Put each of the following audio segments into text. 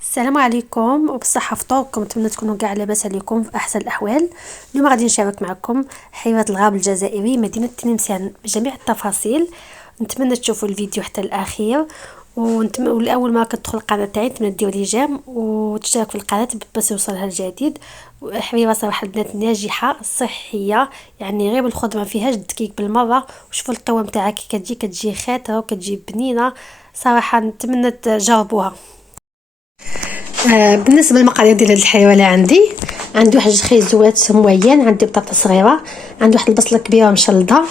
السلام عليكم وبصحة فطوركم. نتمنى تكونوا كاع لاباس عليكم في احسن الاحوال. اليوم غادي نشارك معكم حلوة الغاب الجزائري مدينة تلمسان بجميع التفاصيل. نتمنى تشوفوا الفيديو حتى الاخير، والاول ما كتدخل القناه تاعي نتمنى ديروا لي جيم وتشترك في القناه باش يوصلها الجديد. حلوة صراحه البنات ناجحه صحيه، يعني غير بالخضره ما فيهاش دقيق بالمره. وشوفوا القوام تاعها كي كتجي خاطره وكتجي بنينه. صراحه نتمنى تجربوها. بالنسبه للمقادير ديال هاد الحلوى اللي عندي واحد الخيزوات موين، عندي بطاطا صغيره، عندي واحد البصله كبيره مشلضه،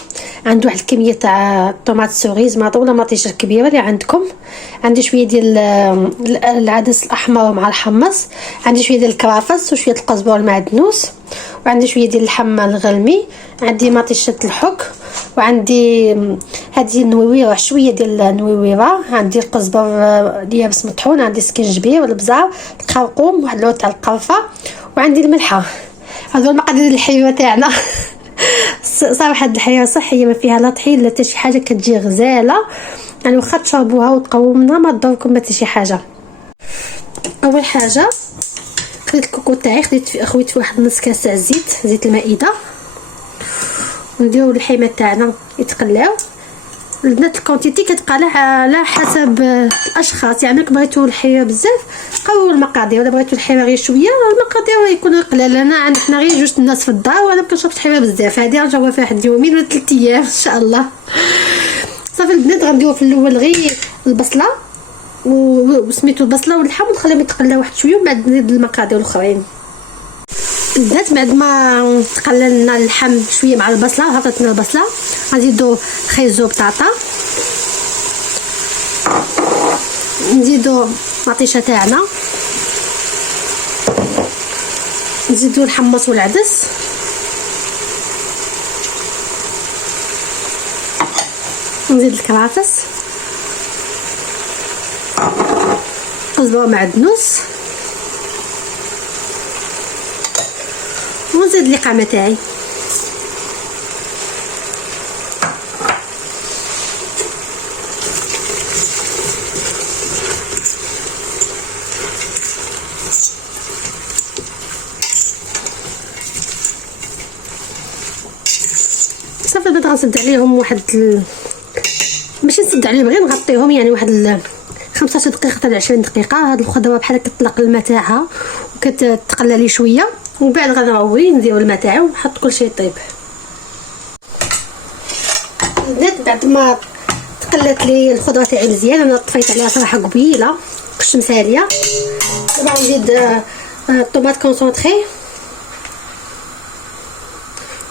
عندي واحد الكميه تاع طوماط سوريز ولا مطيشه كبيره اللي عندكم، عندي شويه ديال العدس الاحمر مع الحمص، عندي شويه ديال الكرافس وشويه القزبر المعدنوس، وعندي شويه ديال اللحم الغلمي، عندي مطيشه الحك، وعندي هذه النويويره شويه ديال النويويره، عندي القزبر اليابس مطحون، عندي سكنجبير والبزار القرقوم واحد العود تاع القرفه، وعندي الملحه. هذو المقادير الحلوه تاعنا. صراحه هاد الحلوه صحيه ما فيها لا طحين لا حتى شي حاجه، كتجي غزاله يعني واخا تشربوها وتقووا منها ما تضركم حتى شي حاجه. اول حاجه خديت الكوكو تاعي، خويت في واحد نص كاس تاع زيت المائده، ونديروا الحيمه تاعنا يتقلاو. البنات الكونتيتي كتبقى على حسب الاشخاص، يعني بغيتو الحلوه بزاف قووا المقادير، ولا بغيتو الحلوه غير شويه المقادير يكونوا قلال. انا حنا غير جوج الناس في الدار وانا ما كنشربش الحلوه بزاف، هذه غنجربها فيها واحد يومين ولا 3 ايام ان شاء الله. صافي البنات غنديروا في الاول غير البصله وسميتو البصله واللحم ونخليهم يتقلاو واحد شويه، ومن بعد نزيد المقادير الاخرين. البنات بعد ما تقلى لنا اللحم شويه مع البصله وهبطت لنا البصله غنزيدو خيزو بطاطا، نزيدو مطيشه تاعنا، نزيدو الحمص والعدس، نزيد الكرافس، قزبر معدنوس، ونزيد القامه تاعي. صافي البنات غنسد عليهم واحد ماشي نسد عليهم غير نغطيهم، يعني واحد 15 دقيقه حتى 20 دقيقه. هاد الخضره بحال كتطلق الماء تاعها وكتقلى لي شويه، ومن بعد غنروي نديرو الماء تاعو ونحط كلشي يطيب. البنات بعد ما تقلات لي الخضره تاعي مزيان، انا طفيت عليها صراحه قبيله كنت مساليه. دابا نزيد الطوماط كونسونطري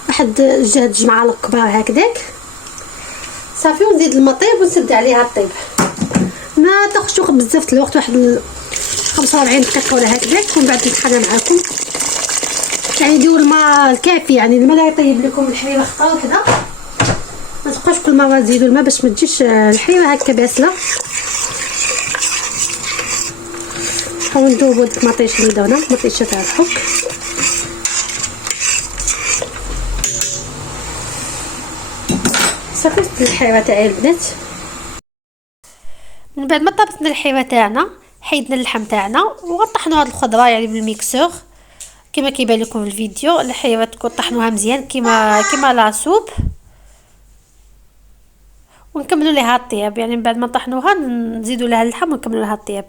واحد جوج معالق كبار هكذاك صافي، ونزيد المطيب ونسد عليها الطيب. ما تاخذش وقت بزاف الوقت، واحد 45 دقيقه ولا هكذاك، ومن بعد نتحدى معكم. يعني ديروا الماء الكافي، يعني الماء لا يطيب لكم الحليوه خطر كذا، ما تبقاوش كل مره تزيدوا الماء باش ما تجيش الحليوه هكا باسله. نحاول ندوبوا ديك المطيشه اللي درنا، المطيشه تاع الحك. صافي الحليوه تاعي البنات. من بعد ما طابتنا الحليوه تاعنا حيدنا اللحم تاعنا وغطحنا هاد الخضره يعني بالميكسور كما كيبان لكم في الفيديو. الحليوه تكون طحنوها مزيان كما لاصوب، ونكملوا ليها الطياب. يعني من بعد ما طحنوها نزيدوا لها اللحم ونكملوا لها الطياب.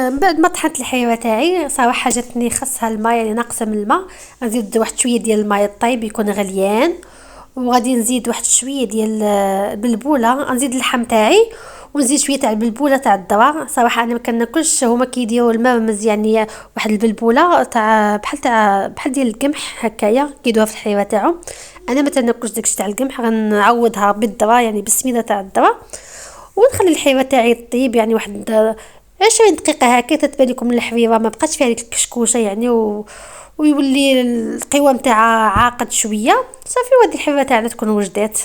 من بعد ما طحنت الحليوه تاعي صراحه جاتني خصها الماء، يعني ناقصه من الماء. نزيد واحد شويه ديال الماء الطيب يكون غليان، وغادي نزيد واحد شويه ديال البلبوله، نزيد اللحم تاعي ونزيد شويه تاع البلبوله تاع الذره. صراحه انا ما كناكلش، هما كيديروا الماء مزيان يعني واحد البلبوله تاع بحال ديال القمح هكايا كيدوها في الحليوه تاعهم. انا ما تناكلش داكشي تاع القمح، غنعوضها بالذره يعني بالسميده تاع الذره، ونخلي الحليوه تاعي طيب يعني واحد 20 دقيقه هكا. تتبان لكم الحليوه ما بقاتش فيها ديك الكشكوشه يعني ويولي القوام تاعها عاقد شويه. صافي وهذه الحليوه تاعنا تكون وجدات.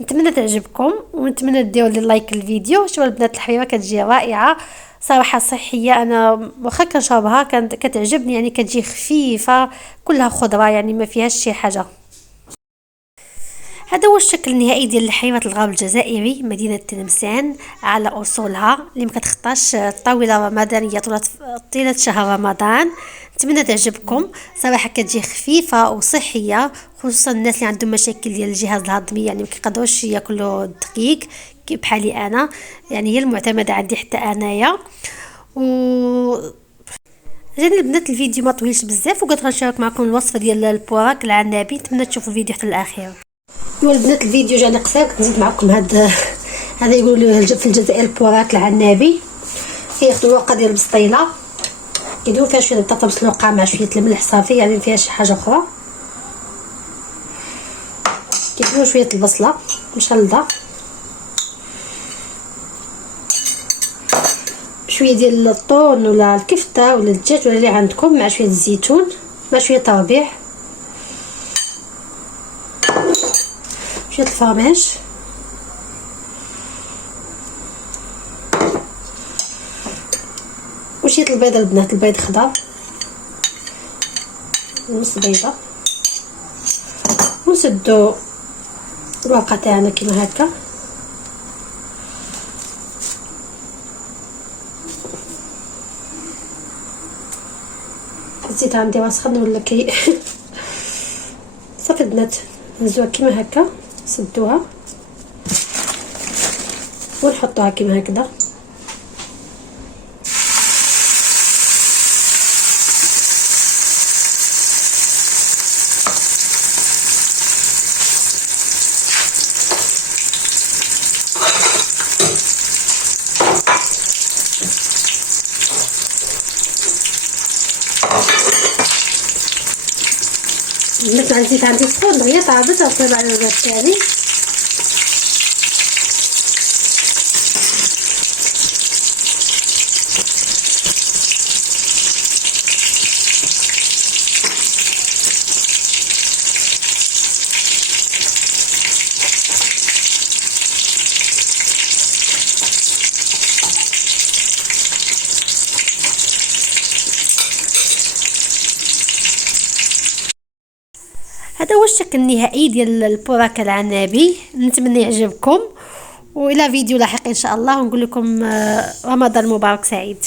نتمنى تعجبكم ونتمنى ديروا لي لايك للفيديو. شوفوا البنات الحليوه كتجي رائعه صراحه صحيه، انا واخا كنشربها كتعجبني، يعني كتجي خفيفه كلها خضره يعني ما فيهاش شي حاجه. هذا هو الشكل النهائي ديال الحيوات الغاب الجزائري مدينه تلمسان على اصولها اللي ما كتخطاش الطاوله رمضانيه طيله شهر رمضان. نتمنى تعجبكم. صراحه كتجي خفيفه وصحيه، خصوصا الناس اللي عندهم مشاكل ديال الجهاز الهضمي، يعني ما كيقدروش ياكلوا الدقيق بحالي انا، يعني هي المعتمده عندي حتى انايا. و جاني البنات الفيديو ما طويلش بزاف، وقلت غنشارك معكم الوصفه ديال البوراك العنابي. نتمنى تشوفوا الفيديو حتى الاخير. ايوا البنات الفيديو جاني قصير، كنت نزيد معكم هذا يقولوا له في الجزائر البوراك العنابي. كياخذوا ورقه ديال البسطيله كيديروا فيها شويه البطاطا مسلوقه مع شويه الملح صافي، يعني فيها شي حاجه اخرى. كيديروا شويه البصله مشلضه، شويه ديال الطون ولا الكفته ولا الدجاج ولا اللي عندكم، مع شويه الزيتون مع شويه ربيع، شويه الفرماج، وشويه البيض البنات، البيض خضر نص بيضه، ونسدو الورقه تاعنا كيما هكا. الزيت عندي واسخن ولا كي صافي البنات، نهزوها كيما هكا، نسدوها ونحطوها كيما هكذا. البنات الزيت عندي سخون دغيا طابت، غنصايب على الباب تاعي. هذا هو الشكل النهائي ديال البوراك العنابي. نتمنى يعجبكم، والى فيديو لاحق ان شاء الله، ونقول لكم رمضان مبارك سعيد.